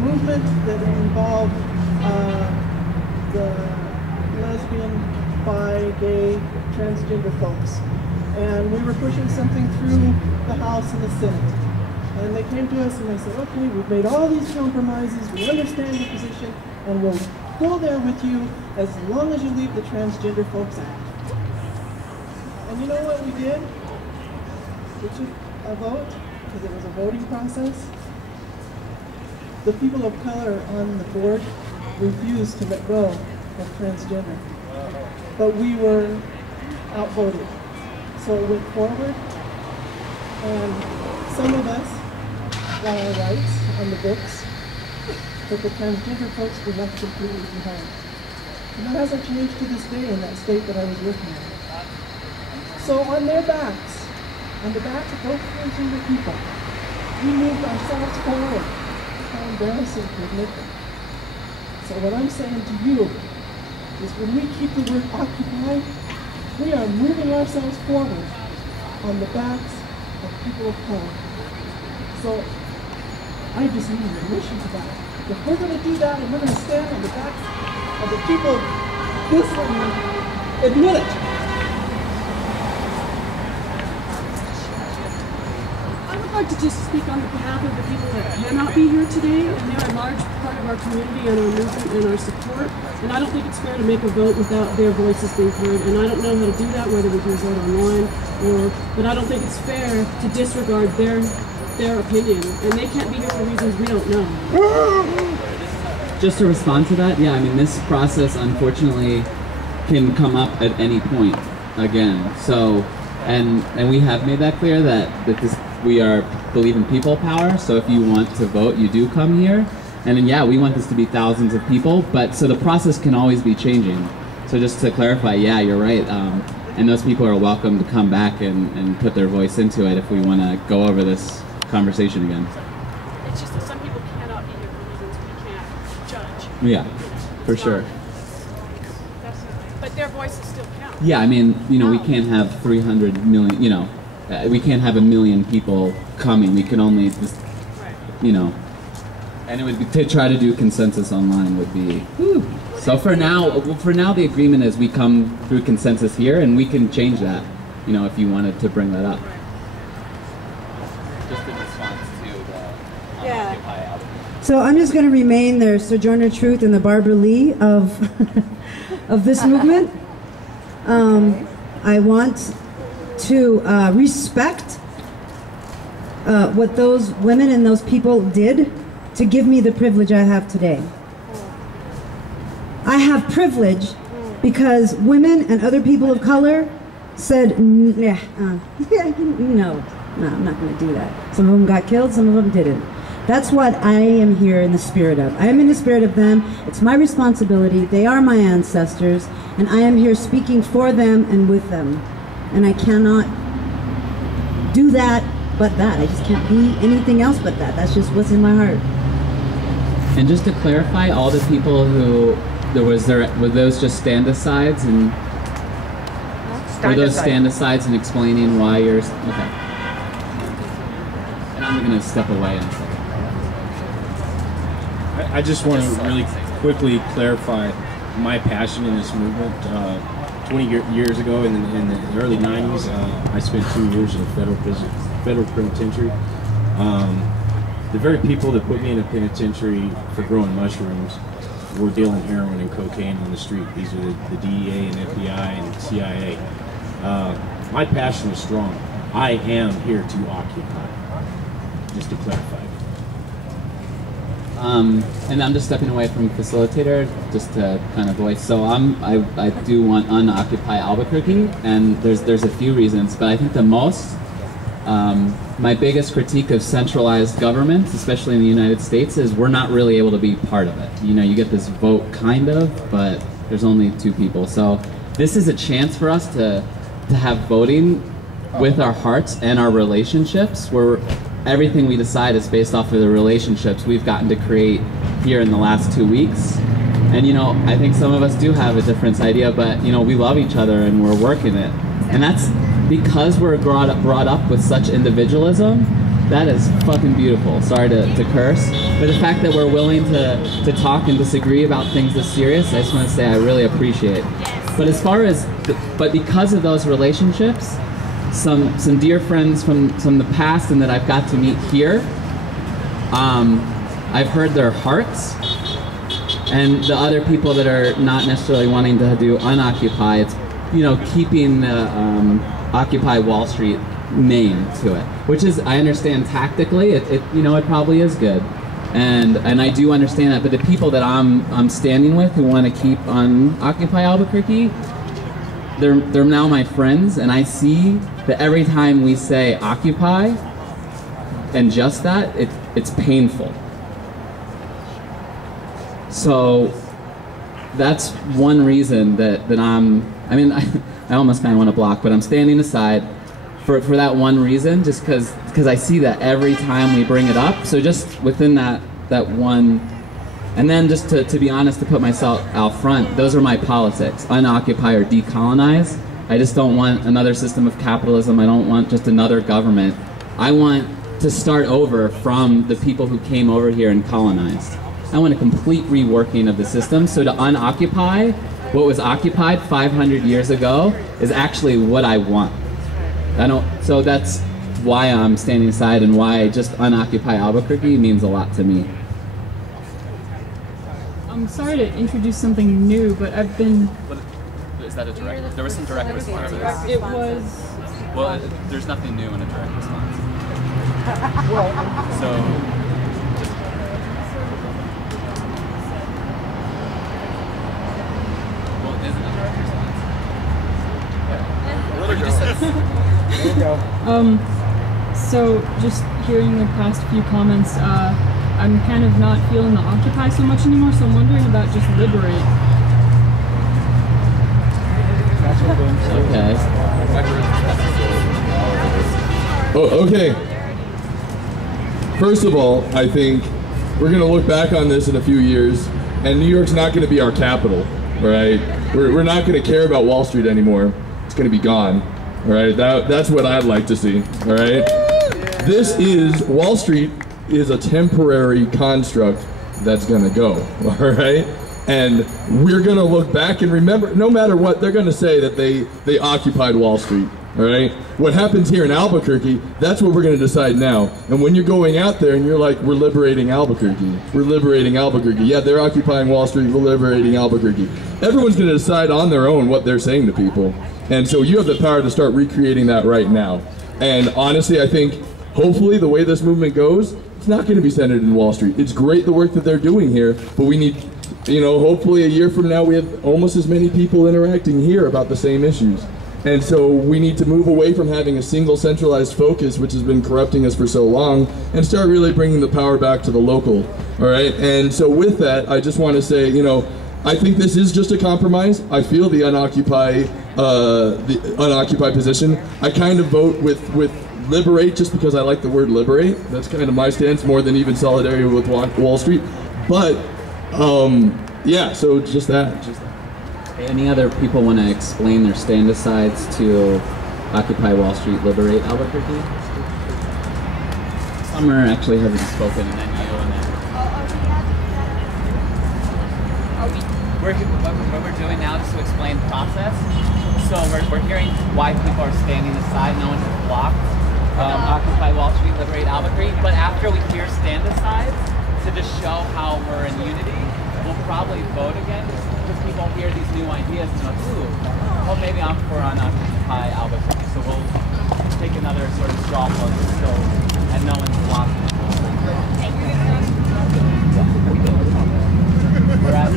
movement that involved the lesbian, bi, gay, transgender folks. And we were pushing something through the House and the Senate. And they came to us and they said, okay, we've made all these compromises, we understand your position, and we'll go there with you as long as you leave the transgender folks out. And you know what we did? We took a vote, because it was a voting process. The people of color on the board refused to let go of transgender. But we were outvoted. So it went forward, and some of us got our rights on the books, but the transgender folks were left completely behind. And that hasn't changed to this day in that state that I was working in. So on their backs, on the backs of both transgender people, we moved ourselves forward. How embarrassing to admit that. So what I'm saying to you is when we keep the word occupy, we are moving ourselves forward on the backs of people of color. So I just need admission to that. If we're going to do that and we're going to stand on the backs of the people of this land, admit it. I'd like to just speak on behalf of the people that cannot be here today, and they're a large part of our community and our movement and our support. And I don't think it's fair to make a vote without their voices being heard. And I don't know how to do that, whether we can vote online but I don't think it's fair to disregard their opinion. And they can't be here for reasons we don't know. Just to respond to that, yeah, I mean, this process unfortunately can come up at any point again. So, and we have made that clear that we believe in people power. So if you want to vote, you do come here. And then, yeah, we want this to be thousands of people, but so the process can always be changing. So just to clarify, yeah, you're right. And those people are welcome to come back and put their voice into it if we want to go over this conversation again. It's just that some people cannot be here for reasons we can't judge. Yeah, for sure. But their voices still count. Yeah, I mean, we can't have 300 million, we can't have 1 million people coming. We can only just, and it would be, to try to do consensus online would be, whew. So for now the agreement is we come through consensus here, and we can change that, if you wanted to bring that up. Just in response to the Occupy Albuquerque. So I'm just going to remain the Sojourner Truth and the Barbara Lee of of this movement. I want to respect what those women and those people did to give me the privilege I have today. I have privilege because women and other people of color said, no, I'm not going to do that. Some of them got killed, some of them didn't. That's what I am here in the spirit of. I am in the spirit of them. It's my responsibility. They are my ancestors, and I am here speaking for them and with them. And I cannot do that but that. I just can't be anything else but that. That's just what's in my heart. And just to clarify, all the people who were those just stand-asides and were those stand-asides and explaining why you're okay? And I'm gonna step away in a second. I just want to really quickly clarify my passion in this movement. 20 years ago, in the early 90s, I spent 2 years in a federal penitentiary. The very people that put me in a penitentiary for growing mushrooms were dealing heroin and cocaine on the street. These are the DEA and FBI and CIA. My passion is strong. I am here to occupy, just to clarify. And I'm just stepping away from facilitator just to kind of voice. So I do want un-Occupy Albuquerque, and there's a few reasons, but I think the most, my biggest critique of centralized government, especially in the United States, is we're not really able to be part of it. You get this vote kind of, but there's only 2 people. So this is a chance for us to have voting with our hearts and our relationships, where everything we decide is based off of the relationships we've gotten to create here in the last 2 weeks. And I think some of us do have a different idea, but we love each other and we're working it. And that's because we're brought up with such individualism. That is fucking beautiful. Sorry to curse. But the fact that we're willing to talk and disagree about things this serious, I just want to say I really appreciate. But as far as, but because of those relationships, some dear friends from the past and that I've got to meet here, I've heard their hearts, and the other people that are not necessarily wanting to do unoccupy, it's, you know, keeping the Occupy Wall Street name to it, which is, I understand tactically, it you know, it probably is good, and I do understand that. But the people that I'm standing with who want to keep on Occupy Albuquerque, they're now my friends, and I see that every time we say occupy and just that, it's painful. So that's one reason that I mean, I almost kind of want to block, but I'm standing aside for that one reason, just because I see that every time we bring it up. So just within that one, and then just to be honest, to put myself out front, those are my politics: unoccupy or decolonize. I just don't want another system of capitalism. I don't want just another government. I want to start over from the people who came over here and colonized. I want a complete reworking of the system. So to unoccupy what was occupied 500 years ago is actually what I want. So that's why I'm standing aside, and why just unoccupy Albuquerque means a lot to me. I'm sorry to introduce something new, but I've been... Is that a direct? There was some direct response. It was... Well, there's nothing new in a direct response. So... Well, isn't it a direct response? Yeah. You just said... There you go. So just hearing the past few comments, I'm kind of not feeling the Occupy so much anymore, so I'm wondering about just Liberate. Okay. Oh, okay. First of all, I think we're going to look back on this in a few years, and New York's not going to be our capital, right? We're not going to care about Wall Street anymore. It's going to be gone, all right? That's what I'd like to see, all right? Wall Street is a temporary construct that's going to go, all right? And we're going to look back and remember, no matter what, they're going to say that they occupied Wall Street, all right? What happens here in Albuquerque, that's what we're going to decide now. And when you're going out there and you're like, we're liberating Albuquerque, we're liberating Albuquerque. Yeah, they're occupying Wall Street, we're liberating Albuquerque. Everyone's going to decide on their own what they're saying to people. And so you have the power to start recreating that right now. And honestly, I think, hopefully, the way this movement goes, it's not going to be centered in Wall Street. It's great the work that they're doing here, but we need, you know, hopefully a year from now we have almost as many people interacting here about the same issues. And so we need to move away from having a single centralized focus, which has been corrupting us for so long, and start really bringing the power back to the local, all right? And so with that, I just want to say, you know, I think this is just a compromise. I feel the unoccupy position. I kind of vote with liberate just because I like the word liberate. That's kind of my stance more than even solidarity with Wall Street. But yeah, so just that. Any other people want to explain their stand-asides to Occupy Wall Street, Liberate Albuquerque? Summer actually hasn't spoken, and then you, and then... What we're doing now, just to explain the process. So we're hearing why people are standing aside. No one has blocked Occupy Wall Street, Liberate Albuquerque. But after we hear stand-asides, to just show how we're in unity, we'll probably vote again, because people hear these new ideas and go, ooh, well, maybe I'm for unoccupy Albuquerque. So we'll take another sort of straw vote, and no one's blocking. We're at